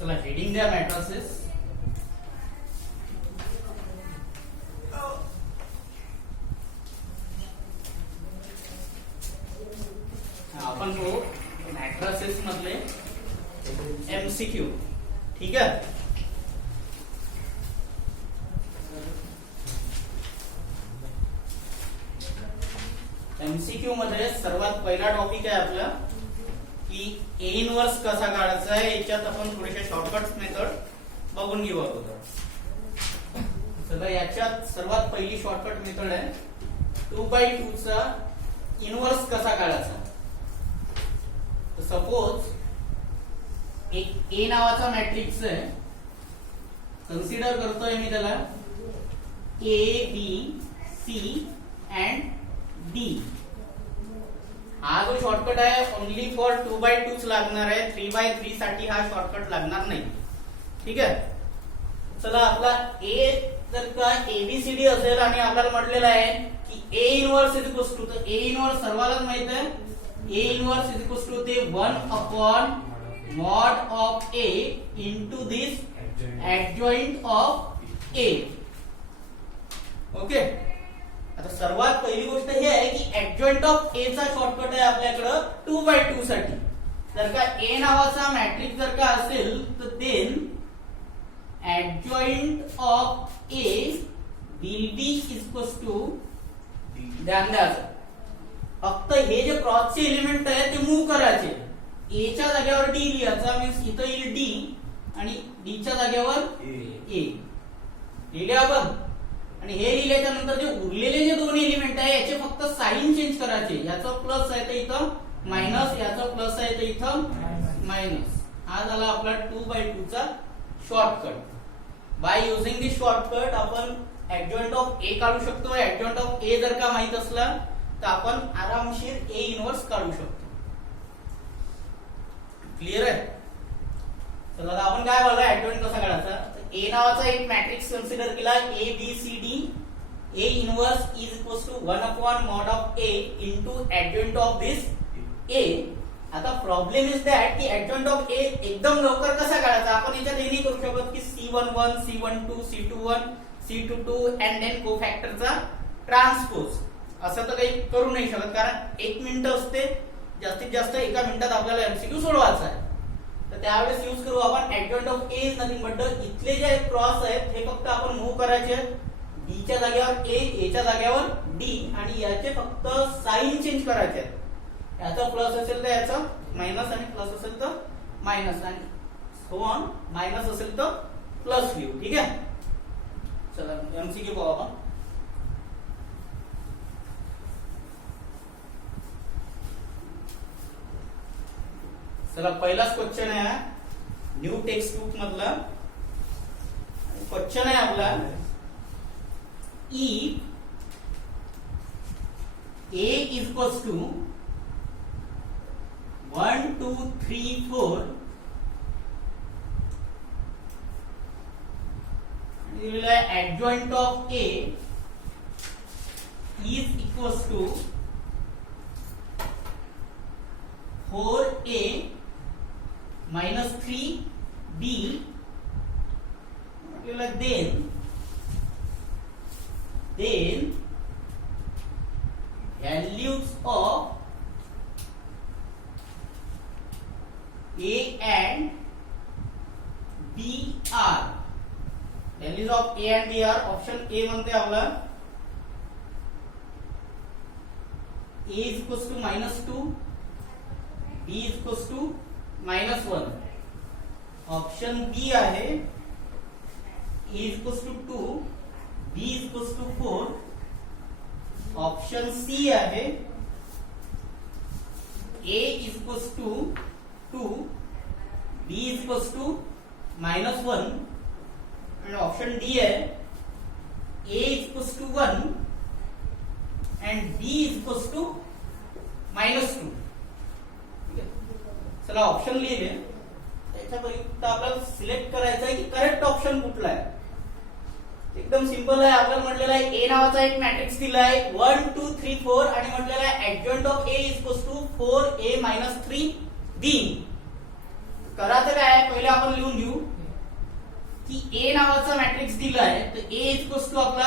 चला हेडिंग द्या मॅट्रिसेस. आपण बघू मॅट्रिसेस मधले एमसीक्यू. ठीक आहे. एमसीक्यू मध्ये सर्वात पहिला टॉपिक आहे आपला की ए इनवर्स कसा काढायचा आहे. याच्यात आपण थोडेसे शॉर्टकट मेथड बघून घेऊ अगोदर. तर याच्यात सर्वात पहिली शॉर्टकट मेथड आहे 2/2 चा इनवर्स कसा काढायचा. तर सपोज एक ए नावाचा मॅट्रिक्स आहे. कन्सिडर करतोय मी त्याला A B C and D. हा जो शॉर्टकट आहे ओनली फॉर 2/2 लागणार आहे. 3/3 साठी हा शॉर्टकट लागणार नाही. ठीक आहे. चला आपला ए जर का एबीसीडी असेल आणि आपल्याला म्हटलेलं आहे की A inverse is equal to, तर ए इनवर्स सर्वांनाच माहित आहे. A inverse is equal to ते 1 mod of A into this adjoint of A. Okay. आता सर्वात पहिली गोष्ट ही आहे की एडजॉइंट ऑफ ए चा शॉर्टकट आहे आपल्याकडे 2/2 साठी. जर का ए नावाचा मॅट्रिक्स जर का असेल तर then adjoint of A will be equals to, ध्यान द्यायचं फक्त हे जे क्रॉसचे एलिमेंट आहे ते मूव्ह करायचे. ए च्या जागेवर डी लिहायचा, मीन्स इथं येईल डी आणि डी च्या जागेवर ए लिहिले आपण. आणि हे लिहिल्याच्या नंतर जे उरलेले जे दोन एलिमेंट आहे याचे फक्त साइन चेंज करायचे. याचा प्लस आहे तर इथं मायनस, याचा प्लस आहे तर इथं मायनस. हा झाला आपला 2/2 चा shortcut. By using this shortcut आपण एडजॉइंट ऑफ ए काढू शकतो. एडजॉइंट ऑफ ए जर का माहित असला तर आपण आरामशीर ए इनवर्स काढू शकतो. क्लिअर आहे. चला आता आपण काय बोललो एडजॉइंट कसा काढायचा. ए नावाचा एक मॅट्रिक्स कन्सिडर केला A B C D. A inverse is equals to 1 mod of A into adjoint of this A. आता प्रॉब्लेम इज दॅट की एडजॉइंट ऑफ ए एकदम लवकर कसा काढायचा. आपण याच्यात हे नाही करू शकत की C11 C12 C21 C22 and then कोफॅक्टरचा transpose. असं तर काही करू नाही शकत कारण 1 मिनिट असते. जास्तीत जास्त एका मिनिटात आपल्याला एमसीक्यू सोडवायचा आहे. तर त्यावेळेस यूज करू आपण adjoint of A is nothing but इथले जे क्रॉस आहेत हे फक्त आपण मूव्ह करायचे. डी च्या जागेवर ए च्या जागेवर डी आणि याचे फक्त साइन चेंज करायचे. याचा प्लस असेल तर याचा मायनस आणि प्लस असेल तर मायनस आणि सो ऑन. मायनस असेल तर प्लस लिहू. ठीक आहे. चला एमसीक्यू पाहू आपण. चला पहिलाच क्वेश्चन आहे न्यू टेक्स्ट बुक मधला. क्वेश्चन आहे आपला if A is equals to 1 2 3 4 adjoint of A is equals to 4A minus 3B, then values of A and B are, values of A and B are, option A म्हणते आपला A is equals to -2, B is equals to -1. Option B आहे A is equals to 2, B is equals to 4. Option C आहे A is equals to 2, B is equals to -1. and option D है A is equals to 1 and B is equals to -2. ठीक है. चला option लिहिले. त्याच्यापर्यंत आपल्याला select करायचं आहे की करेक्ट ऑप्शन कुठला आहे. एकदम सिंपल आहे. आपल्याला म्हटलेलं आहे A नावाचा एक मॅट्रिक्स दिला आहे 1 2 3 4 आणि म्हटलेलं आहे adjoint of A is equals to 4A - 3B. करायचं काय आहे पहिले आपण लिहून घेऊ. ए नावाचा मॅट्रिक्स दिला आहे, तर ए इक्वल्स टू आपला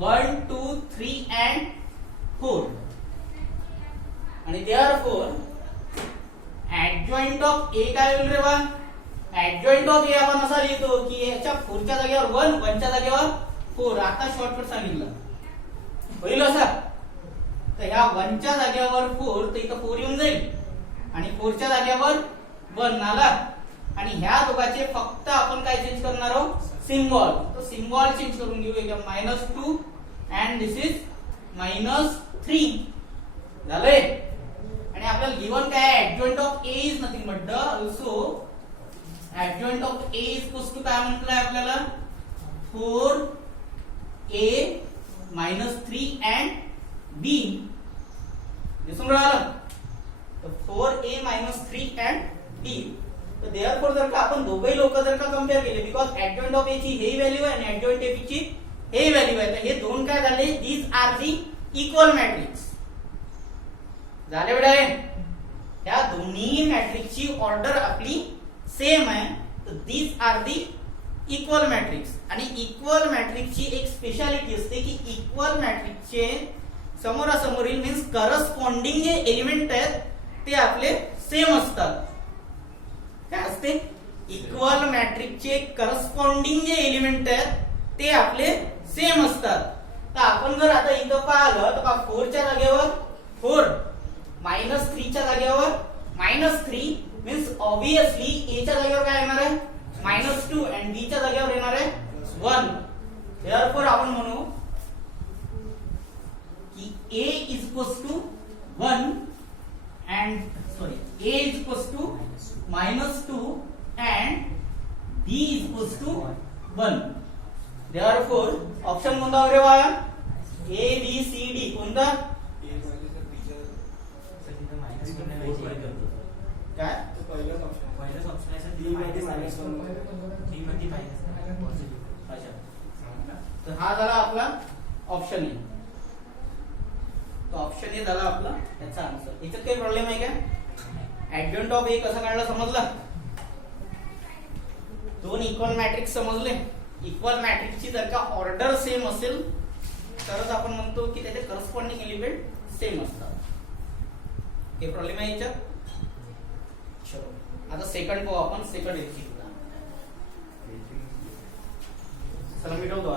1 2 3 अँड 4 आणि देअरफॉर ऍडजॉइंट ऑफ ए काय होईल रे बा? ऍडजॉइंट ऑफ ए आपण असा लिहितो की याच्या 4 च्या जागेवर 1 1 च्या जागेवर 4. आता शॉर्टकट सांगितलं होईल असा. तर ह्या 1 च्या जागेवर 4, तर इथं 4 येऊन जाईल आणि 4 च्या जागेवर 1 आला आणि ह्या दोघांचे फक्त आपण काय चेंज करणार आहोत? सिम्बॉल. तर सिम्बॉल चेंज करून घेऊ. एकदम -2 अँड दिस इज -3 झालंय. आणि आपल्याला गिवन काय आहे? Adjoint of A is nothing but the also adjoint of A is equals to काय म्हटलंय आपल्याला? 4a -3 and b. दिसून राहिलं? तर 4a -3 अँड b. तर देअरफॉर जर का आपण दोघे लोक जर का कम्पेअर केले, बिकॉज ऍडजॉइंट ऑफ ए ची हे व्हॅल्यू आहे आणि ऍडजॉइंट ए ची हे व्हॅल्यू आहे, तर हे दोन काय झाले? These are the equal matrix झाले बेटा. या दोन्ही मॅट्रिक्सची ऑर्डर आपली सेम आहे, तर these are the equal matrix. आणि इक्वल मॅट्रिक्सची एक स्पेशालिटी असते की इक्वल मॅट्रिक्सचे समोरासमोरील मीन्स करस्पॉन्डिंग जे एलिमेंट आहेत ते आपले सेम असतात. काय असते? इक्वल मॅट्रिक्सचे करस्पॉन्डिंग जे एलिमेंट आहेत ते आपले सेम असतात. तर आपण जर आता इथं पाहिलं तर 4 च्या जागेवर 4, -3 च्या जागेवर -3 मीन्स ऑब्वियसली ए च्या जागेवर काय येणार आहे? -2 आणि बी च्या जागेवर येणार आहे 1. देअरफॉर आपण म्हणू की a is equals to 1 and a is equals to -2 and b is equals to 1. Therefore option कोणता रे बा? A B C D कोणता? काय? पहिलाच ऑप्शन आहे सर. D मध्ये -1 D मध्ये -1. अच्छा, तर हा झाला आपला ऑप्शन ए. तो ऑप्शन ए झाला आपला याचा आन्सर. याच्यात काही प्रॉब्लेम आहे का? ऍडजॉइंट ऑफ ए कसं काढलं समजलं? दोन इक्वल मॅट्रिक्स समजले. इक्वल मॅट्रिक्सची जर का ऑर्डर सेम असेल तरच आपण म्हणतो की त्याचे करस्पॉन्डिंग एलिमेंट सेम असतात. हे प्रॉब्लेम आहे याच्यात. चलो आता सेकंड पाहू आपण. सेकंड एमसीक्यू चला मिटवतो.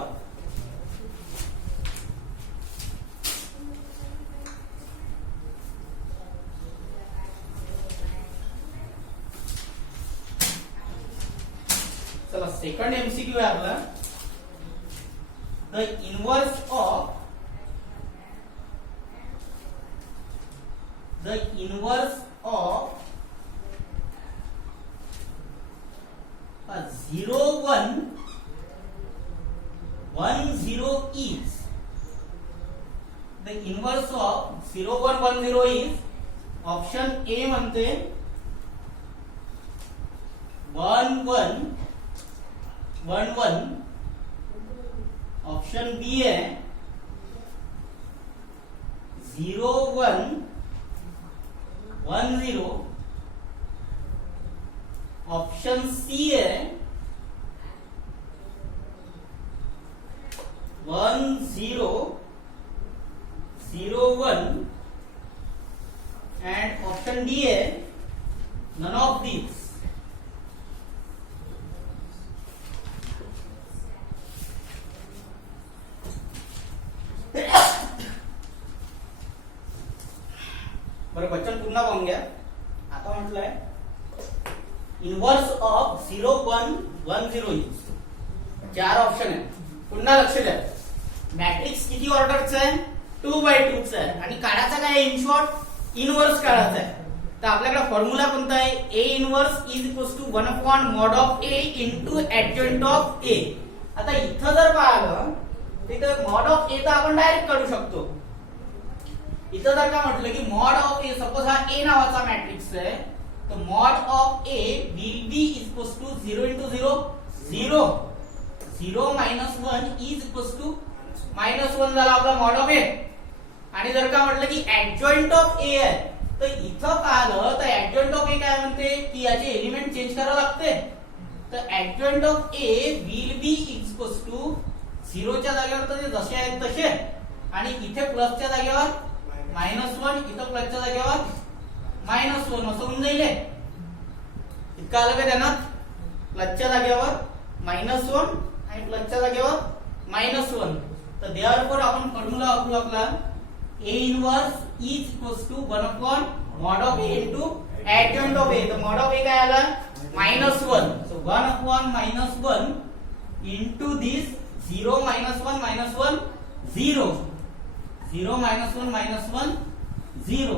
चला सेकंड एमसीक्यू आहे आपला. The inverse of a 0 1 1 0 is the inverse of 0 1 1 0 is option A म्हणते 1 1 1 1. ऑप्शन बी है 0 1 1 0. ऑप्शन सी है 1 0 0 1 एंड ऑप्शन डी है नन ऑफ दीज. बरं क्वेश्चन पुन्हा पाहून घ्या. आता म्हटलंय इनवर्स ऑफ 0 1 1 0 इज. 4 ऑप्शन आहे. पुन्हा लक्ष द्या. मॅट्रिक्स किती ऑर्डरचा आहे? 2x2 चा आहे आणि काढायचा काय? इन शॉर्ट इनवर्स काढायचा आहे. तर आपल्याकडे फॉर्म्युला कोणता आहे? a inverse is equals to 1 upon mod of a into adjoint of a. आता इथं जर पाहिलं तिथं मॉड ऑफ a तर आपण डायरेक्ट काढू शकतो. इथं जर का म्हटलं की मॉड ऑफ ए, सपोज हा ए नावाचा मॅट्रिक्स आहे, तर mod of A will be equals to 0 into 0 0 0 -1 is equals to -1 झाला आपला मॉड ऑफ ए. आणि जर का म्हटलं की ऍडजॉइंट ऑफ ए आहे, तर इथं पाहिलं तर ऍडजॉइंट ऑफ ए काय म्हणते की याचे एलिमेंट चेंज करावे लागते. तर adjoint of A will be equals to 0 च्या जागेवर तर ते जसे आहेत तसे आणि इथे प्लसच्या जागेवर -1, इथं प्लसच्या जागेवर -1 असं होऊन जाईल. इतकं आलं का त्यांना? प्लसच्या जागेवर -1 आणि प्लसच्या जागेवर -1. तर देअरफॉर आपण फॉर्म्युला वापरू आपला A inverse is equals to 1 upon mod of A into adjoint of A. तर मॉड ऑफ A काय आला? -1. So 1 upon -1 into this 0 -1 -1 0 0 -1 0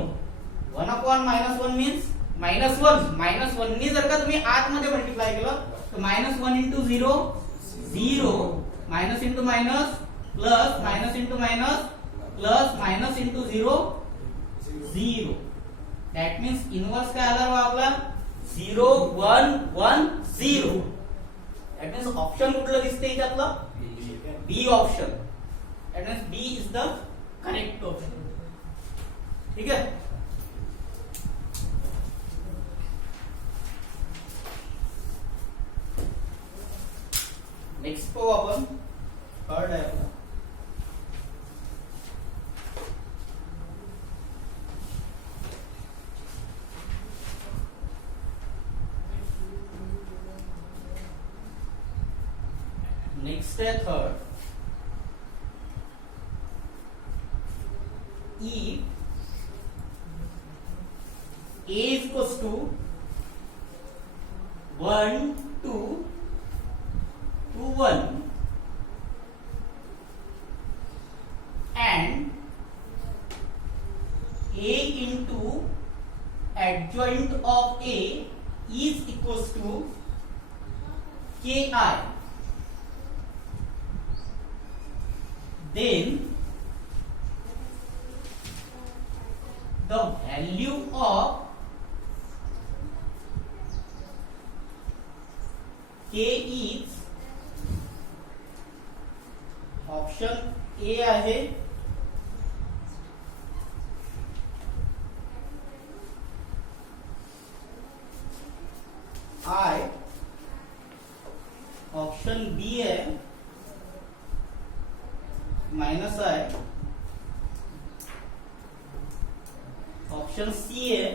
1 upon -1 means -1 नी जर का तुम्ही आतमध्ये मल्टिप्लाय केलं तर -1 into 0 0 minus into minus plus minus into minus plus minus into 0 0. That means inverse काय आला बा आपला 0 1 1 0. दॅट मीन्स ऑप्शन कुठलं दिसते याच्यातलं? B option. That means B is the correct option. ठीक आहे. नेक्स्ट पाहू आपण. थर्ड आहे आपला नेक्स्ट है third. If A is equals to 1 2 to 1 and A into adjoint of A is equals to Ki, then the value of K is option A आहे I, option बी है -i, option C है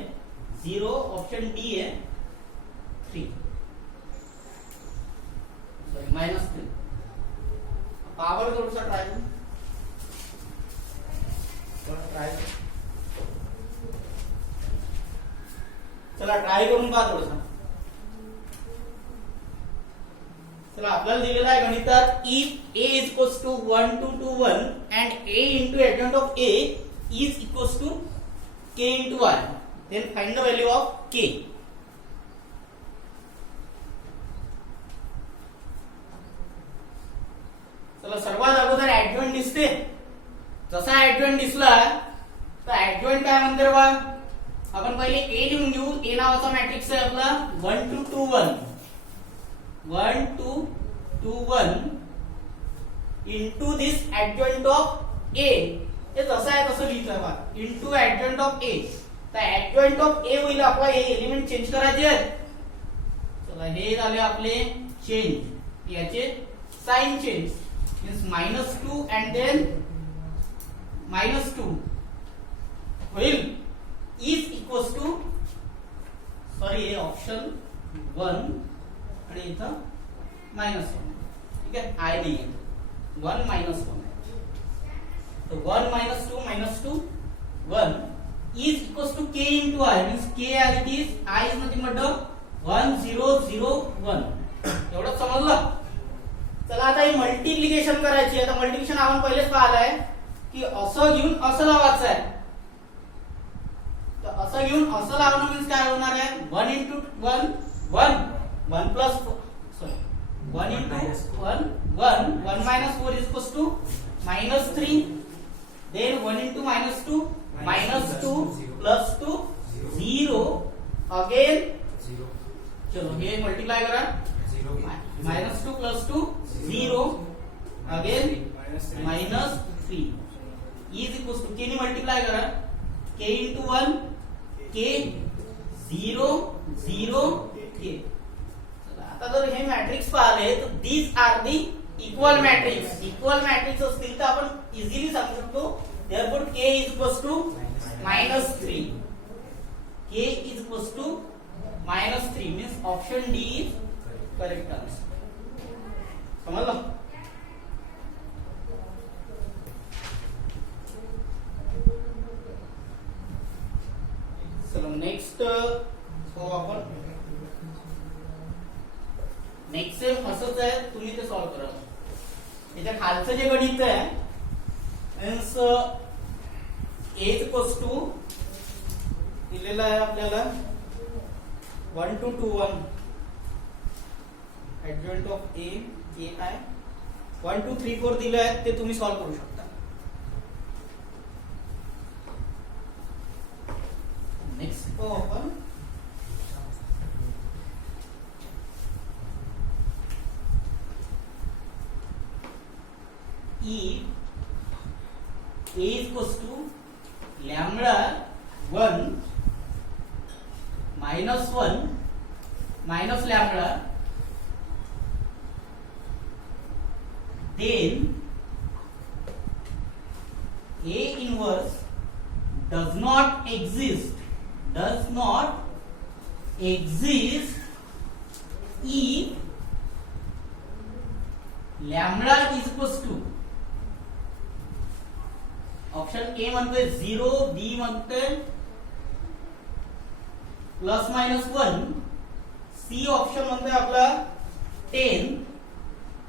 0, option D है 3 sorry -3. Power थोड़ा try करू. चला try करून पहा थोडंसं. चला आपल्याला दिलेला आहे गणितात if A is equals to 1 2 to 1 and A into adjoint of A is equals to K into Y, then find the value of K. चला सर्वात अगोदर ऍडजॉइंट दिसते. जसा ऍडजॉइंट दिसला तर ऍडजॉइंट काय म्हणते रे बा? आपण पहिले A लिहून घेऊ. A नावाचा मॅट्रिक्स आहे आपला 1 2 to 1 1 2 to 1 into this adjoint of A. हे जसं आहे तसं लिहितं बा. into adjoint of A. तर adjoint of A होईल आपला. हे एलिमेंट चेंज करायचे आहेत. चला हे झाले आपले चेंज. याचे sign change means -2 and then -2 होईल is equals to सॉरी हे ऑप्शन 1 आणि इथं -1. ठीक आहे. आय नाही 1 -1 तो 1 -2 -2 1 is equals to K into I means K as it is. I is nothing but 1 0 0 1. एवढं समजलं. चला आता ही मल्टिप्लिकेशन करायची. आता मल्टिप्लिकेशन आपण पहिलेच पाहिलंय की असं घेऊन असं लावायचं आहे. तर असं घेऊन असं लावणं मीन्स काय होणार आहे 1 into 1 1 1 plus 1 into 1 1 1 minus 4 is equals to -3. then 1 into -2 -2 plus 2 0 again 0. चलो हे मल्टीप्लाई करा. -2 plus 2 0 again -3 is equals to K ने मल्टीप्लाई करा. K into 1 K 0 0 K. आता जर हे आले तर these are the equal matrix. Equal matrix असतील तर आपण इझिली सांगू शकतो therefore K is equals to -3. K is equals to -3 means option D is correct answer. समजलं? चलो नेक्स्ट आपण नेक्स्ट सेम असंच आहे, तुम्ही ते सॉल्व्ह करा. त्याच्या खालचं जे गणित आहे means A is equals to दिलेला आहे आपल्याला 1 to 2 1 adjoint of A AI 1 2 3 4 दिले आहेत ते तुम्ही सॉल्व्ह करू शकता. नेक्स्ट पाहू आपण if A is equals to lambda 1 minus 1 minus lambda, then A inverse does not exist if lambda is equals to option A म्हणतोय 0, बी म्हणतोय ±1, सी ऑप्शन म्हणतोय आपला 10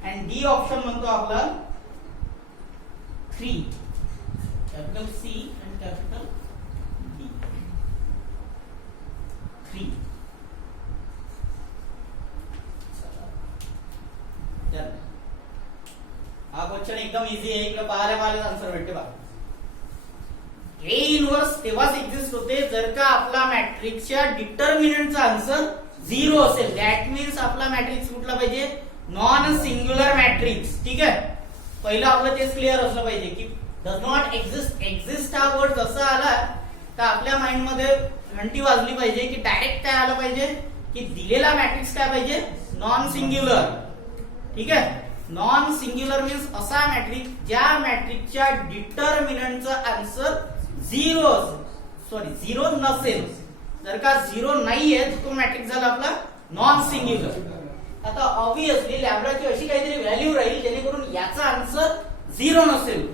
आणि डी ऑप्शन म्हणतो आपला 3. कॅपिटल सी आणि कॅपिटल डी 3. हा क्वेश्चन एकदम इझी आहे. इकडे पाहायला आन्सर भेटते बघा. ए इनवर्स तेव्हाच एक्झिस्ट होते जर का आपला मॅट्रिक्सच्या डिटर्मिनंटचा आन्सर 0 असेल. दॅट मीन्स आपला मॅट्रिक्स कुठला पाहिजे? Non singular matrix. ठीक आहे, पहिलं आपलं तेच क्लिअर असलं पाहिजे की डज नॉट एक्झिस्ट. एक्झिस्ट हा वर्ड जसा आला तर आपल्या माइंड मध्ये घंटी वाजली पाहिजे की डायरेक्ट काय आलं पाहिजे की दिलेला मॅट्रिक्स काय पाहिजे? Non singular. ठीक आहे, नॉन सिंग्युलर मीन्स असा मॅट्रिक्स ज्या मॅट्रिक्सच्या डिटर्मिनंटचा आन्सर 0 नसेल. जर का 0 नाहीये तर तो मॅट्रिक्स झाला आपला नॉन सिंग्युलर. आता ऑब्विसली लॅम्बडाची अशी काहीतरी व्हॅल्यू राहील जेणेकरून याचा आन्सर 0 नसेल.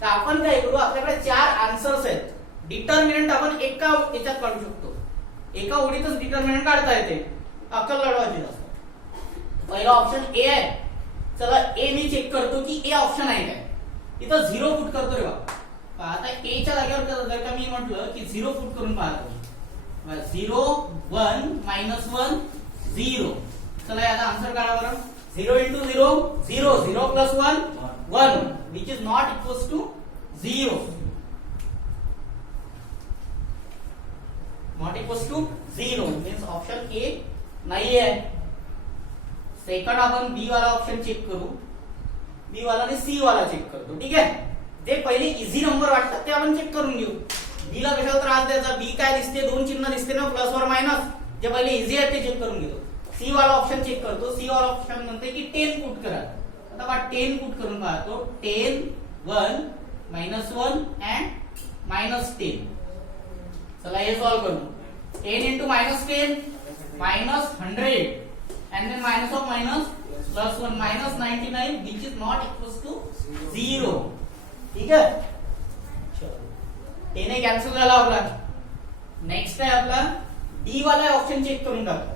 तर आपण काय करू, आपल्याकडे 4 आन्सर्स आहेत. डिटर्मिनंट आपण एका याच्यात काढू शकतो. एका ओळीतच डिटर्मिनंट काढता येते. अक्कल लढवायची नसते. पहिला ऑप्शन ए आहे. चला ए मी चेक करतो की ए ऑप्शन आहे काय. इथं 0 पुट करतो रे बाबा. आता ए च्या जागेवर जर का मी म्हटलं की 0 पुट करून पाहतो. 0 1 -1 0. चला याचा आन्सर काढा बरं. 0 × 0 0 0 + 1 1 which is not equals to 0. not equals to 0 means option A नाही आहे. सेकंड आपण बी वाला ऑप्शन चेक करू. बी वाला आणि सी वाला चेक करतो. ठीक आहे, जे पहिले इझी नंबर वाटतात ते आपण चेक करून घेऊ. बी ला कशाला त्रास द्यायचा? बी काय दिसते? 2 चिन्ह दिसते ना, प्लस और मायनस. जे पहिले इझी आहे ते चेक करून घेतो. सी वाला ऑप्शन चेक करतो. सी वाला ऑप्शन म्हणते की 10 पुट करा. आता बा 10 पुट करून पाहतो. 10 1 -1 and -10. चला हे सॉल्व करू. 10 × -10 -100 and then minus of minus +1 -99 which is not equals to 0. ठीक है, चलो 10 कॅन्सल झाला आपला. नेक्स्ट आहे आपला डी वाला ऑप्शन चेक करून टाका.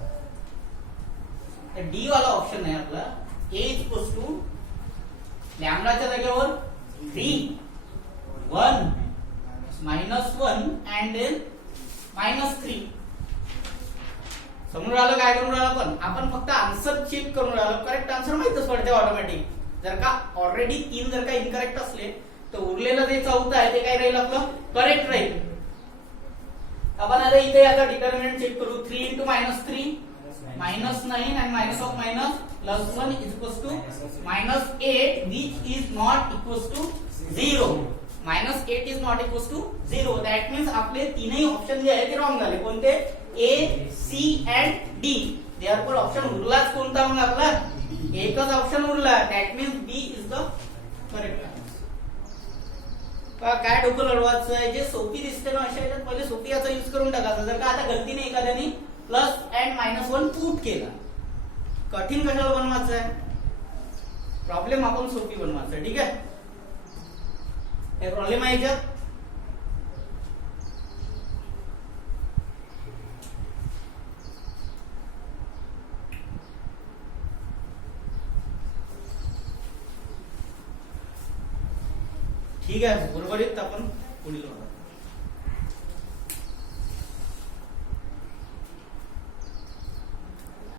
तर डी वाला ऑप्शन आहे आपला a इक्वल्स टू लॅम्बडाच्या जागेवर 3 1 -1 and then -3. समोर आलं काय करून राहिलं आपण फक्त आन्सर चेक करून राहिलो. करेक्ट आन्सर माहितच पडते ऑटोमॅटिक. जर का ऑलरेडी 3 जर का इनकरेक्ट असले तर उरलेलं जे चौथं आहे ते काय राहील आपलं करेक्ट राहील. आपण आता इथे आता डिटर्मिनंट चेक करू. 3 × -3 -9 and minus of minus +1 is equals to -8 which is not equals to 0. -8 is not equals to 0. That means आपले तीनही ऑप्शन जे आहे ते रॉंग झाले. कोणते? A, C and D. Therefore option उरलाच कोणता मग आपला एकच ऑप्शन उरला, that means B is the correct answer. काय डोकं लढवायचं आहे, जे सोपी दिसते ना अशा याच्यात पहिले सोपी याचा यूज करून टाकायचा. जर का आता गलतीने एखाद्याने प्लस अँड -1 पुट केला, कठीण कशाला बनवायचं आहे, प्रॉब्लेम आपण सोपी बनवायचं आहे. ठीक आहे, हे प्रॉब्लेम आहे याच्यात. ठीक आहे, उर्वरित आपण पुढील